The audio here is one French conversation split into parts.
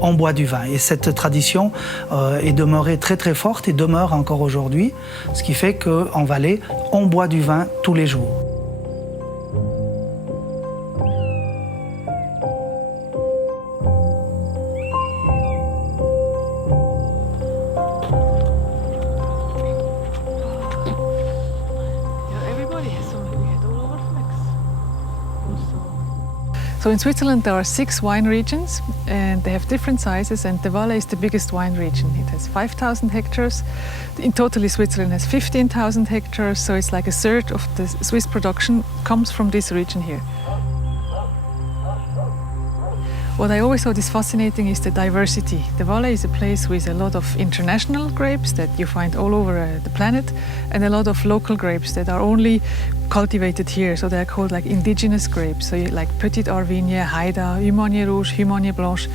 on boit du vin. Et cette tradition est demeurée très très forte et demeure encore aujourd'hui, ce qui fait qu'en Valais, on boit du vin tous les jours. So in Switzerland there are 6 wine regions and they have different sizes, and the Valais is the biggest wine region. It has 5,000 hectares. In total Switzerland has 15,000 hectares, so it's like a third of the Swiss production comes from this region here. What I always thought is fascinating is the diversity. The Valais is a place with a lot of international grapes that you find all over the planet, and a lot of local grapes that are only cultivated here. So they're called like indigenous grapes. So like Petit Arvigne, Haida, Humanier Rouge, Humanier Blanche.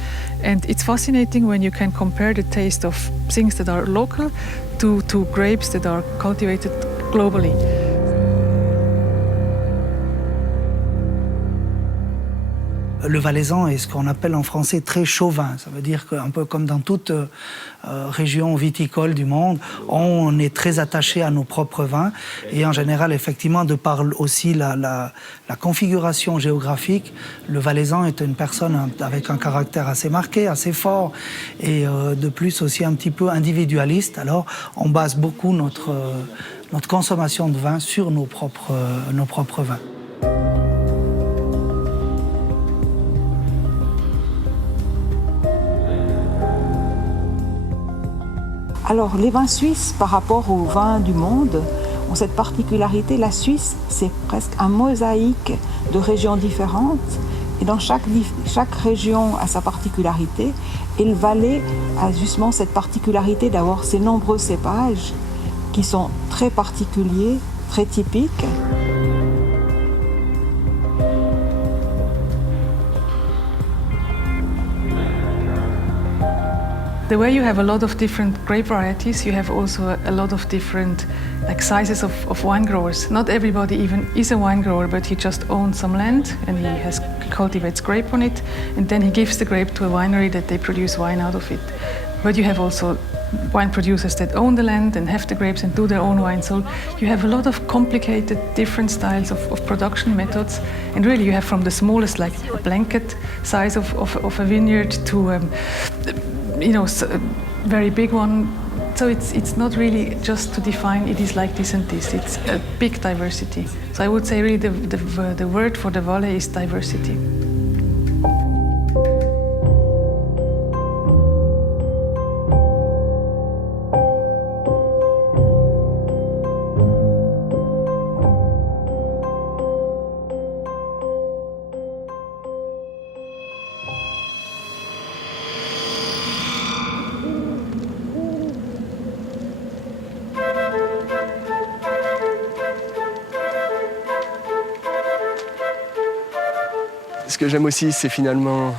And it's fascinating when you can compare the taste of things that are local to grapes that are cultivated globally. Le valaisan est ce qu'on appelle en français très chauvin. Ça veut dire qu'un peu comme dans toute région viticole du monde, on est très attaché à nos propres vins. Et en général, effectivement, de par aussi la configuration géographique, le valaisan est une personne avec un caractère assez marqué, assez fort, et de plus aussi un petit peu individualiste. Alors, on base beaucoup notre consommation de vin sur nos propres vins. Alors, les vins suisses, par rapport aux vins du monde, ont cette particularité. La Suisse, c'est presque un mosaïque de régions différentes. Et dans chaque région a sa particularité. Et le Valais a justement cette particularité d'avoir ces nombreux cépages qui sont très particuliers, très typiques. The way you have a lot of different grape varieties, you have also a lot of different like sizes of wine growers. Not everybody even is a wine grower, but he just owns some land and he cultivates grape on it, and then he gives the grape to a winery that they produce wine out of it. But you have also wine producers that own the land and have the grapes and do their own wine. So you have a lot of complicated different styles of production methods, and really you have from the smallest like a blanket size of a vineyard to a very big one. So it's not really just to define it is like this and this. It's a big diversity. So I would say really the word for the Valais is diversity. Ce que j'aime aussi, c'est finalement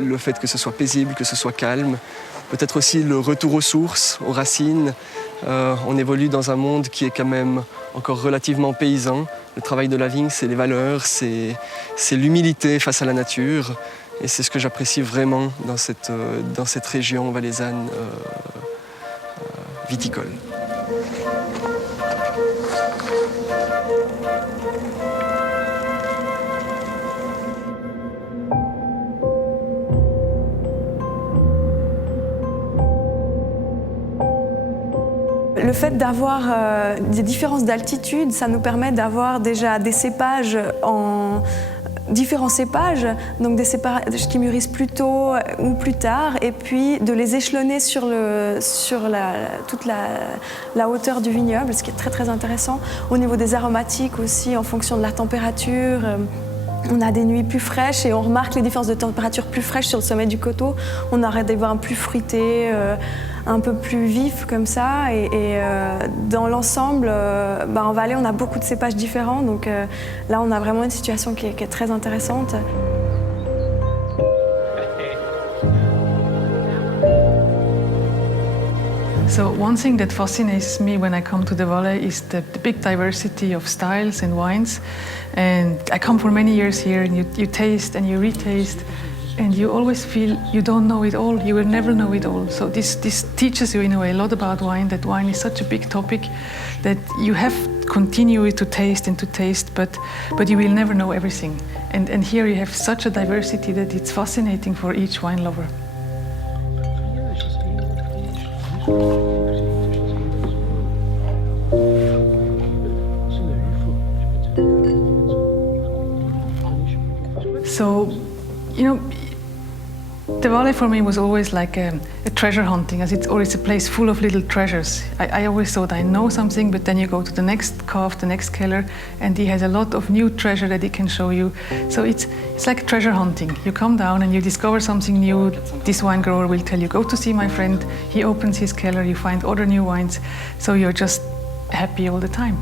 le fait que ce soit paisible, que ce soit calme. Peut-être aussi le retour aux sources, aux racines. On évolue dans un monde qui est quand même encore relativement paysan. Le travail de la vigne, c'est les valeurs, c'est l'humilité face à la nature. Et c'est ce que j'apprécie vraiment dans cette région valaisanne viticole. Le fait d'avoir des différences d'altitude, ça nous permet d'avoir déjà des cépages en différents cépages, donc des cépages qui mûrissent plus tôt ou plus tard, et puis de les échelonner sur toute la hauteur du vignoble, ce qui est très très intéressant. Au niveau des aromatiques aussi, en fonction de la température, on a des nuits plus fraîches et on remarque les différences de température plus fraîches sur le sommet du coteau. On arrête des vins plus fruités, un peu plus vifs comme ça. Et dans l'ensemble, en Valais, on a beaucoup de cépages différents. Donc là, on a vraiment une situation qui est très intéressante. So one thing that fascinates me when I come to the Valais is the big diversity of styles and wines. And I come for many years here, and you taste and you retaste and you always feel you don't know it all, you will never know it all. So this teaches you in a way a lot about wine, that wine is such a big topic that you have to continue to taste and to taste, but you will never know everything. And here you have such a diversity that it's fascinating for each wine lover. So, you know, the Valais for me was always like a treasure hunting, or it's a place full of little treasures. I always thought I know something, but then you go to the next cave, the next cellar, and he has a lot of new treasure that he can show you. So it's like treasure hunting. You come down and you discover something new. This wine grower will tell you, go to see my friend. He opens his cellar, you find other new wines. So you're just happy all the time.